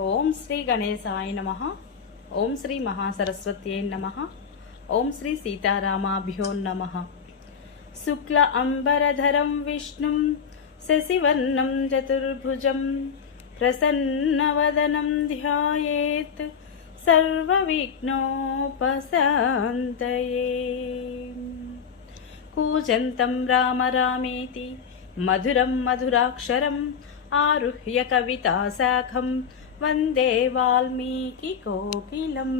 ఓం శ్రీ గణేశాయ నమః. ఓం శ్రీ మహాసరస్వత్యై నమః. ఓం శ్రీ సీతారామాభ్యో నమః. శుక్ల అంబరధరం విష్ణుం శశివర్ణం చతుర్భుజం ప్రసన్నవదనం ధ్యాయేత్ సర్వవిఘ్నోపశాంతయే. కూజంతం రామ రామేతి మధురం మధురాక్షరం ఆరుహ్య కవితాశాఖం వందే వాల్మీకి కోకిలం.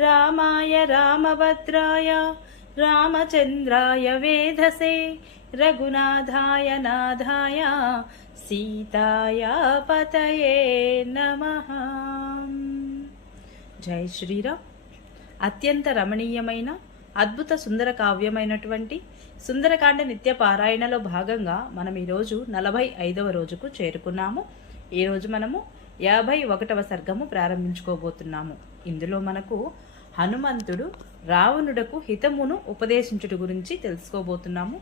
రామాయ రామభద్రాయ రామచంద్రాయ వేధసే రఘునాథాయ నాథాయ సీతాయ పతయే నమః. జై శ్రీరామ్. అత్యంత రమణీయమైన అద్భుత సుందర కావ్యమైనటువంటి సుందరకాండ నిత్య పారాయణలో భాగంగా మనం ఈరోజు 45వ రోజుకు చేరుకున్నాము. ఈరోజు మనము 51వ సర్గము ప్రారంభించుకోబోతున్నాము. ఇందులో మనకు హనుమంతుడు రావణుడకు హితమును ఉపదేశించుట గురించి తెలుసుకోబోతున్నాము.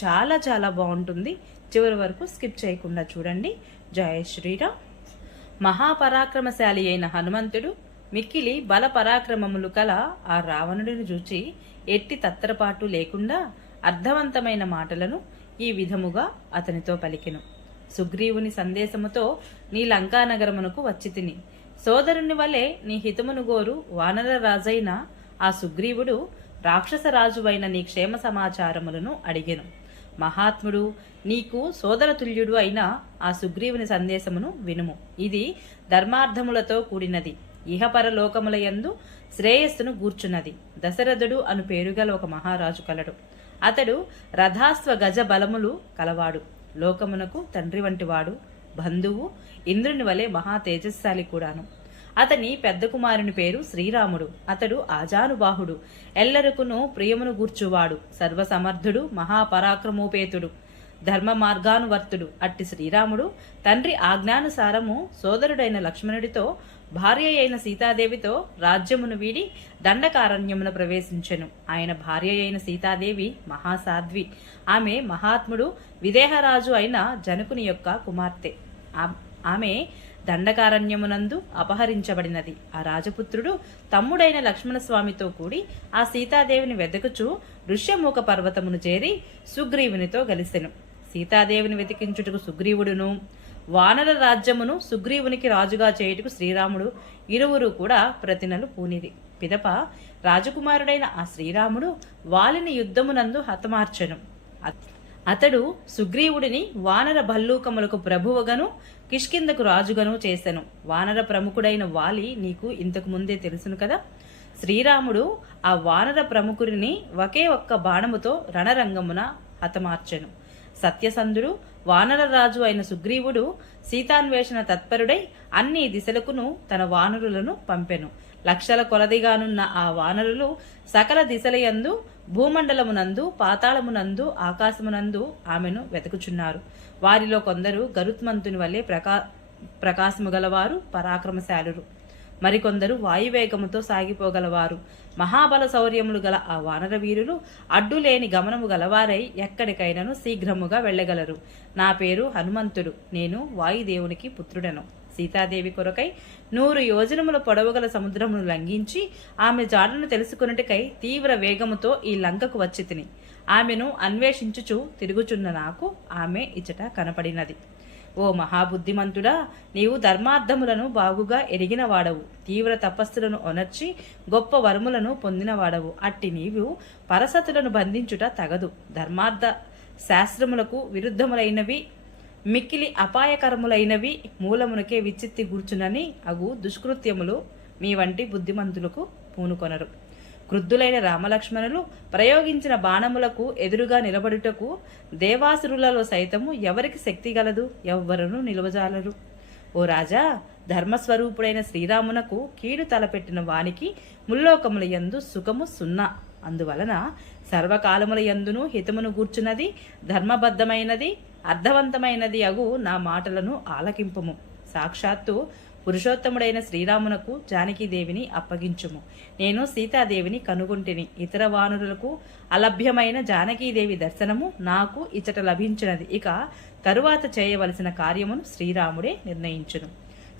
చాలా చాలా బాగుంటుంది. చివరి వరకు స్కిప్ చేయకుండా చూడండి. జయ శ్రీరామ్. మహాపరాక్రమశాలి అయిన హనుమంతుడు మిక్కిలి బల పరాక్రమములు కల ఆ రావణుడిని చూచి ఎట్టి తత్తరపాటు లేకుండా అర్థవంతమైన మాటలను ఈ విధముగా అతనితో పలికెను. సుగ్రీవుని సందేశముతో నీ లంకానగరమునకు వచ్చి తిని సోదరుని వలె నీ హితమును గోరు వానర రాజైన ఆ సుగ్రీవుడు రాక్షసరాజువైన నీ క్షేమ సమాచారములను అడిగెను. మహాత్ముడు నీకు సోదరతుల్యుడు అయిన ఆ సుగ్రీవుని సందేశమును వినుము. ఇది ధర్మార్థములతో కూడినది. ఇహపరలోకముల యందు శ్రేయస్సును గూర్చున్నది. దశరథుడు అను పేరుగల ఒక మహారాజు కలడు. అతడు రథాస్వ గజ బలములు కలవాడు. లోకమునకు తండ్రి వంటివాడు, బంధువు, ఇంద్రుని వలె మహా తేజస్శాలి కూడాను. అతని పెద్ద కుమారుని పేరు శ్రీరాముడు. అతడు ఆజానుబాహుడు, ఎల్లరకును ప్రియమును గూర్చువాడు, సర్వసమర్థుడు, మహాపరాక్రమోపేతుడు, ధర్మ మార్గానువర్తుడు. అట్టి శ్రీరాముడు తండ్రి ఆజ్ఞానుసారము సోదరుడైన లక్ష్మణుడితో భార్య అయిన సీతాదేవితో రాజ్యమును వీడి దండకారణ్యమును ప్రవేశించెను. ఆయన భార్య అయిన సీతాదేవి మహాసాధ్వి. ఆమె మహాత్ముడు విదేహరాజు అయిన జనకుని యొక్క కుమార్తె. ఆమె దండకారణ్యమునందు అపహరించబడినది. ఆ రాజపుత్రుడు తమ్ముడైన లక్ష్మణస్వామితో కూడి ఆ సీతాదేవిని వెదకుచు ఋష్యమూక పర్వతమును చేరి సుగ్రీవునితో కలిసెను. సీతాదేవిని వెతికించుటకు సుగ్రీవుడును, వానర రాజ్యమును సుగ్రీవునికి రాజుగా చేయుటకు శ్రీరాముడు ఇరువురు కూడా ప్రతినలు పూనిరి. పిదప రాజకుమారుడైన ఆ శ్రీరాముడు వాలిని యుద్ధమునందు హతమార్చెను. అతడు సుగ్రీవుడిని వానర భల్లూకములకు ప్రభువుగను కిష్కిందకు రాజుగను చేసెను. వానర ప్రముఖుడైన వాలి నీకు ఇంతకు ముందే తెలుసును కదా. శ్రీరాముడు ఆ వానర ప్రముఖుడిని ఒకే ఒక్క బాణముతో రణరంగమున హతమార్చెను. సత్యసంధుడు వానర రాజు అయిన సుగ్రీవుడు సీతాన్వేషణ తత్పరుడై అన్ని దిశలకును తన వానరులను పంపెను. లక్షల కొలదిగానున్న ఆ వానరులు సకల దిశలయందు, భూమండలమునందు, పాతాళమునందు, ఆకాశమునందు ఆమెను వెతుకుచున్నారు. వారిలో కొందరు గరుత్మంతుని వల్లే ప్రకాశము గలవారు, పరాక్రమశాలురు. మరికొందరు వాయువేగముతో సాగిపోగలవారు. మహాబల శౌర్యములు గల ఆ వానర వీరులు అడ్డులేని గమనము గలవారై ఎక్కడికైనాను శీఘ్రముగా వెళ్ళగలరు. నా పేరు హనుమంతుడు. నేను వాయుదేవునికి పుత్రుడను. సీతాదేవి కొరకై 100 యోజనముల పొడవుగల సముద్రమును లంఘించి ఆమె జాడను తెలుసుకున్నటికై తీవ్ర వేగముతో ఈ లంకకు వచ్చి తిని ఆమెను అన్వేషించుచు తిరుగుచున్న నాకు ఆమె ఇచ్చట కనపడినది. ఓ మహాబుద్ధిమంతుడా, నీవు ధర్మార్థములను బాగుగా ఎరిగిన వాడవు. తీవ్ర తపస్సులను ఒనర్చి గొప్ప వరములను పొందినవాడవు. అట్టి నీవు పరసతులను బంధించుట తగదు. ధర్మార్థ శాస్త్రములకు విరుద్ధములైనవి, మిక్కిలి అపాయకరములైనవి మూలమునకే విచ్చిత్తి కూర్చునని అగు దుష్కృత్యములు మీ వంటి బుద్ధిమంతులకు పూనుకొనరు. క్రుద్ధులైన రామలక్ష్మణులు ప్రయోగించిన బాణములకు ఎదురుగా నిలబడుటకు దేవాసురులలో సైతము ఎవరికి శక్తి గలదు? ఎవ్వరూ నిలవజాలరు. ఓ రాజా, ధర్మస్వరూపుడైన శ్రీరామునకు కీడు తలపెట్టిన వానికి ముల్లోకముల యందు సుఖము సున్నా. అందువలన సర్వకాలముల యందును హితమును గూర్చున్నది, ధర్మబద్ధమైనది, అర్థవంతమైనది అగు నా మాటలను ఆలకింపుము. సాక్షాత్తు పురుషోత్తముడైన శ్రీరామునకు జానకీదేవిని అప్పగించుము. నేను సీతాదేవిని కనుగొంటిని. ఇతర వానరులకు అలభ్యమైన జానకీదేవి దర్శనము నాకు ఇచ్చట లభించినది. ఇక తరువాత చేయవలసిన కార్యమును శ్రీరాముడే నిర్ణయించును.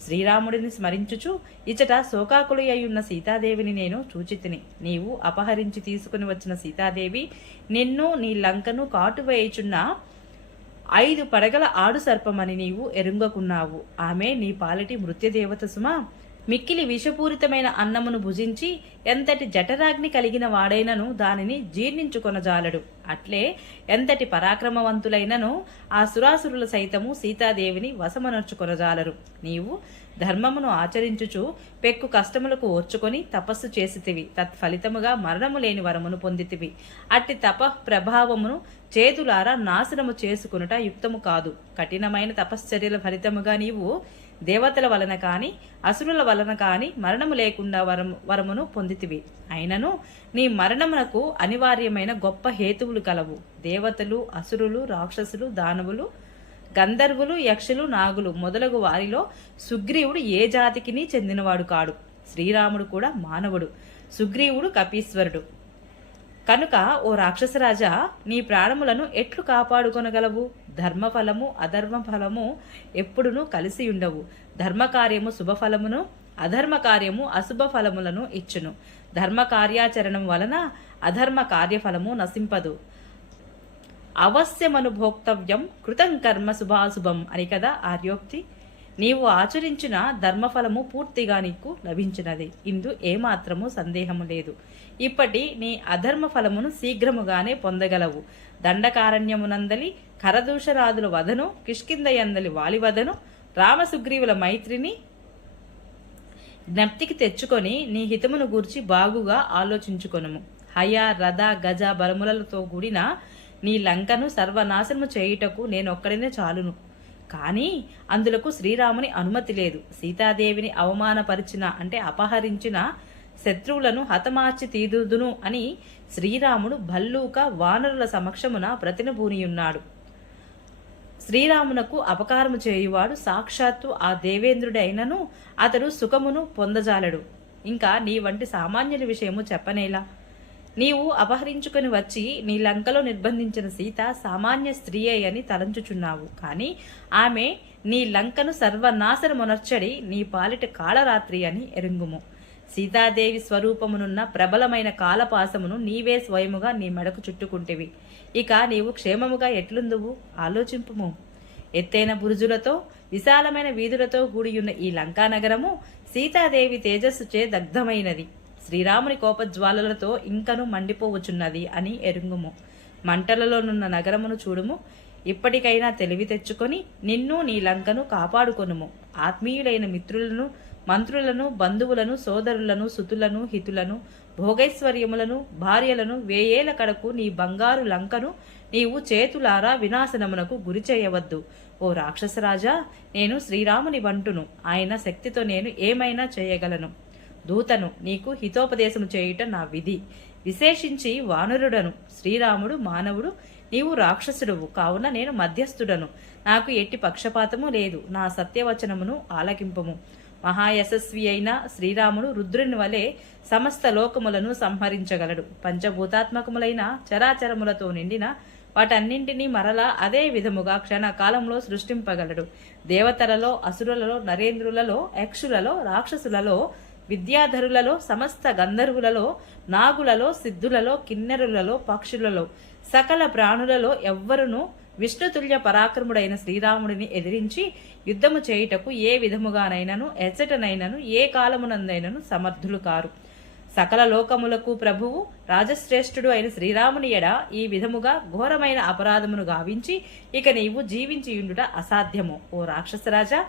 శ్రీరాముడిని స్మరించుచు ఇచట శోకాకులి అయ్యున్న సీతాదేవిని నేను చూచితిని. నీవు అపహరించి తీసుకుని వచ్చిన సీతాదేవి నిన్ను నీ లంకను కాటువేయుచున్న 5 పడగల ఆడు సర్పమని నీవు ఎరుంగకున్నావు. ఆమె నీ పాలిటి మృత్యుదేవత సుమా. మిక్కిలి విషపూరితమైన అన్నమును భుజించి ఎంతటి జఠరాగ్ని కలిగిన వాడైనను దానిని జీర్ణించుకొనజాలడు. అట్లే ఎంతటి పరాక్రమవంతులైనను ఆ సురాసురుల సైతము సీతాదేవిని వశమనర్చుకొనజాలరు. నీవు ధర్మమును ఆచరించుచు పెక్కు కష్టములకు ఓర్చుకొని తపస్సు చేసితివి. తత్ఫలితముగా మరణము లేని వరమును పొందితివి. అట్టి తప ప్రభావమును చేతులారా నాశనము చేసుకునుట యుక్తము కాదు. కఠినమైన తపశ్చర్యల ఫలితముగా నీవు దేవతల వలన కాని అసురుల వలన కాని మరణము లేకుండా వరమును పొందితివి. అయినను నీ మరణమునకు అనివార్యమైన గొప్ప హేతువులు కలవు. దేవతలు, అసురులు, రాక్షసులు, దానవులు, గంధర్వులు, యక్షులు, నాగులు మొదలగు వారిలో సుగ్రీవుడు ఏ జాతికిని చెందినవాడు కాడు. శ్రీరాముడు కూడా మానవుడు. సుగ్రీవుడు కపీశ్వరుడు. కనుక ఓ రాక్షసరాజా, నీ ప్రాణములను ఎట్లు కాపాడుకొనగలవు? ధర్మఫలము అధర్మ ఫలము ఎప్పుడునూ కలిసి ఉండవు. ధర్మకార్యము శుభఫలమును, అధర్మ కార్యము అశుభ ఫలములను ఇచ్చును. ధర్మ కార్యాచరణం వలన అధర్మ కార్యఫలము నశింపదు. అవశ్యమనుభోక్తవ్యం కృతం కర్మ శుభాశుభం అని కదా ఆర్యోక్తి. నీవు ఆచరించిన ధర్మఫలము పూర్తిగా నీకు లభించినది. ఇందు ఏమాత్రము సందేహము లేదు. ఇప్పటి నీ అధర్మ ఫలమును శీఘ్రముగానే పొందగలవు. దండకారణ్యమునందలి కరదూషరాదుల వదను, కిష్కిందయందలి వాలివదను, రామసుగ్రీవుల మైత్రిని జ్ఞప్తికి తెచ్చుకొని నీ హితమును గూర్చి బాగుగా ఆలోచించుకొనుము. హయ, రథ, గజ బలములతో కూడిన నీ లంకను సర్వనాశనము చేయుటకు నేనొక్కడినే చాలును. కానీ అందులకు శ్రీరాముని అనుమతి లేదు. సీతాదేవిని అవమానపరిచిన అంటే అపహరించిన శత్రువులను హతమార్చి తీదుదును అని శ్రీరాముడు భల్లూక వానరుల సమక్షమున ప్రతినబూనియున్నాడు. శ్రీరామునకు అపకారము చేయువాడు సాక్షాత్తు ఆ దేవేంద్రుడైనను అతడు సుఖమును పొందజాలడు. ఇంకా నీ వంటి సామాన్యుల విషయము చెప్పనేలా? నీవు అపహరించుకుని వచ్చి నీ లంకలో నిర్బంధించిన సీత సామాన్య స్త్రీయే అని తలంచుచున్నావు. కానీ ఆమె నీ లంకను సర్వనాశనమునర్చడి నీ పాలిట కాళరాత్రి అని ఎరుంగుము. సీతాదేవి స్వరూపమునున్న ప్రబలమైన కాలపాసమును నీవే స్వయముగా నీ మెడకు చుట్టుకుంటేవి. ఇక నీవు క్షేమముగా ఎట్లుందువు ఆలోచింపుము. ఎత్తైన బురుజులతో విశాలమైన వీధులతో కూడియున్న ఈ లంకానగరము సీతాదేవి తేజస్సుచే దగ్ధమైనది. శ్రీరాముని కోపజ్వాలలతో ఇంకను మండిపోవచున్నది అని ఎరుంగుము. మంటలలోనున్న నగరమును చూడుము. ఇప్పటికైనా తెలివి తెచ్చుకొని నిన్ను నీ లంకను కాపాడుకొనుము. ఆత్మీయులైన మిత్రులను, మంత్రులను, బంధువులను, సోదరులను, సుతులను, హితులను, భోగైశ్వర్యములను, భార్యలను వేయేల కడకు నీ బంగారు లంకను నీవు చేతులారా వినాశనమునకు గురి చేయవద్దు. ఓ రాక్షసరాజా, నేను శ్రీరాముని బంటును. ఆయన శక్తితో నేను ఏమైనా చేయగలను. దూతను, నీకు హితోపదేశము చేయుట నా విధి. విశేషించి వానరుడను. శ్రీరాముడు మానవుడు, నీవు రాక్షసుడువు. కావున నేను మధ్యస్థుడను. నాకు ఎట్టి పక్షపాతము లేదు. నా సత్యవచనమును ఆలకింపము. మహాయశస్వి అయిన శ్రీరాముడు రుద్రుని వలె సమస్త లోకములను సంహరించగలడు. పంచభూతాత్మకములైన చరాచరములతో నిండిన వాటన్నింటినీ మరలా అదే విధముగా క్షణకాలంలో సృష్టింపగలడు. దేవతలలో, అసురులలో, నరేంద్రులలో, యక్షులలో, రాక్షసులలో, విద్యాధరులలో, సమస్త గంధర్వులలో, నాగులలో, సిద్ధులలో, కిన్నెరులలో, పక్షులలో, సకల ప్రాణులలో ఎవ్వరునూ విష్ణుతుల్య పరాక్రముడైన శ్రీరాముడిని ఎదిరించి యుద్ధము చేయుటకు ఏ విధముగానైనను, ఎచ్చటనైనను, ఏ కాలమునందైనను సమర్థులు కారు. సకల లోకములకు ప్రభువు రాజశ్రేష్ఠుడు అయిన శ్రీరాముని ఎడ ఈ విధముగా ఘోరమైన అపరాధమును గావించి ఇక నీవు జీవించియుండుట అసాధ్యము. ఓ రాక్షసరాజా,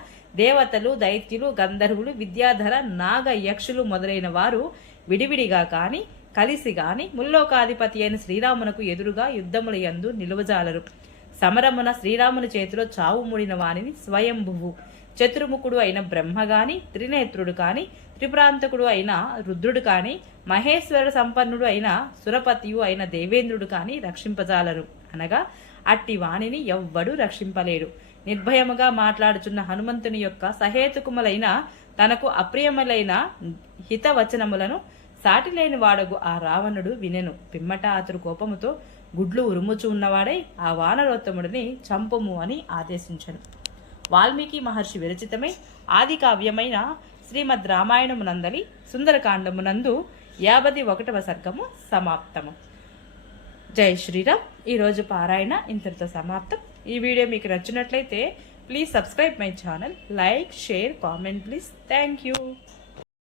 దేవతలు, దైత్యులు, గంధర్వులు, విద్యాధర, నాగ, యక్షులు మొదలైన వారు విడివిడిగా కాని కలిసి గాని ముల్లోకాధిపతి అయిన శ్రీరామునకు ఎదురుగా యుద్ధముల యందు నిలువజాలరు. సమరమున శ్రీరాముని చేతిలో చావు ముడిన వానిని స్వయంభువు చతుర్ముఖుడు అయిన బ్రహ్మగాని, త్రినేత్రుడు కాని, త్రిప్రాంతకుడు అయిన రుద్రుడు కాని, మహేశ్వర సంపన్నుడు అయిన సురపతియు అయిన దేవేంద్రుడు కాని రక్షింపజాలరు. అనగా అట్టి వాణిని ఎవ్వడూ రక్షింపలేడు. నిర్భయముగా మాట్లాడుచున్న హనుమంతుని యొక్క సహేతుకుములైన తనకు అప్రియములైన హితవచనములను సాటిలేని వాడగు ఆ రావణుడు వినెను. పిమ్మట అతడు కోపముతో గుడ్లు ఉరుముచు ఉన్నవాడై ఆ వానరోత్తముడిని చంపుము అని ఆదేశించను. వాల్మీకి మహర్షి విరచితమై ఆది కావ్యమైన శ్రీమద్ రామాయణమునందలి సుందరకాండమునందు 51వ సర్గము సమాప్తము. జై శ్రీరామ్. ఈరోజు పారాయణ ఇంతటితో సమాప్తం. ఈ వీడియో మీకు నచ్చినట్లయితే please subscribe my channel, like, share, comment please. Thank you.